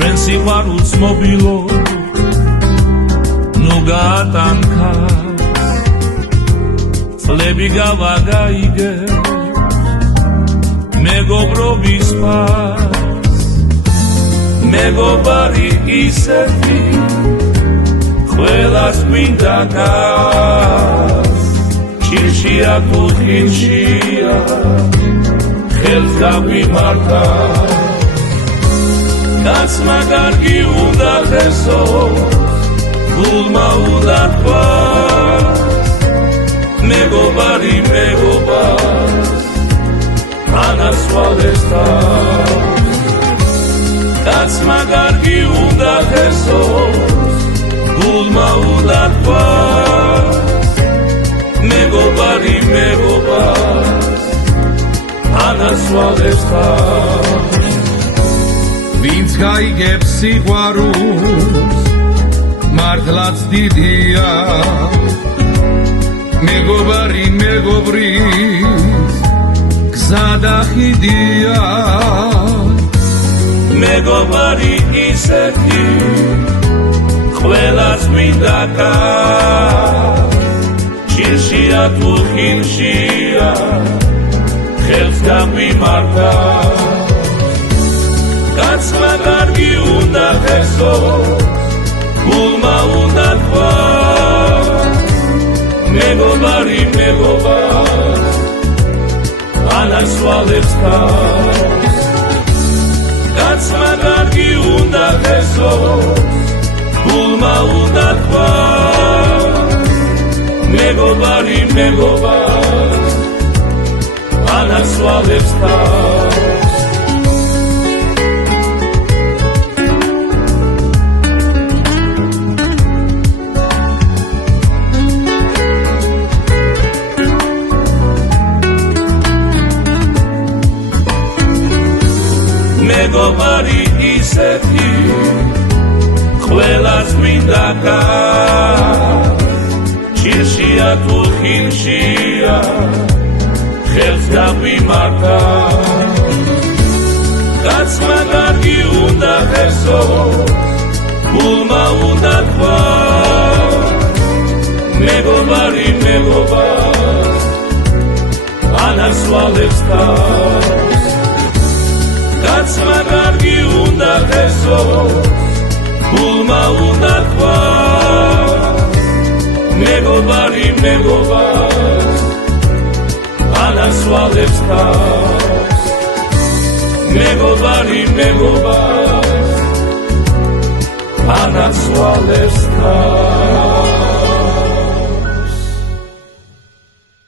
ჩვენ სიყვარულს მობილო ნუ გაატანქა წლები გავაგაიგე მეგობრობის ფას მეგობარი ისეთი ყველას გვინდა გას ჭირშია თუ ხილშია ხელს გაგვიმართა კაცმა კარგი უნდა ხესოს გულმა უნდა თქვას მეგობარი მეგობარს ანასვალებს თავს კაცმა კარგი უნდა ხესოს გულმა უნდა თქვას მეგობარი მეგობარს ანასვალებს თავს ვინც გაიგებს სიყვარულს მართლაც დიდია მეგობარი მეგობრის გზა და ხიდია მეგობარი ისეთი ყველას გვინდა გას ჭირშია თუ ხილშია ხელს გაგვიმართა კაცმა კარგი უნდა ხესოს გულმა უნდა თქვას მეგობარი მეგობარს ანასვალებს თავს კაცმა კარგი უნდა ხესოს გულმა უნდა თქვას მეგობარი მეგობარს ანასვალებს თავს მეგობარი ისეთი ყველას გვინდა გას ჭირშია თუ ხილშია ხელს გაგვიმართა კაცმა კარგი უნდა ხესოს გულმა უნდა თქვას მეგობარი მეგობარს ანასვალებს თავს კაცმა კარგი უნდა ხესოს გულმა უნდა თქვას მეგობარი მეგობარს ანასვალებს თავს მეგობარი მეგობარს ანასვალებს თავს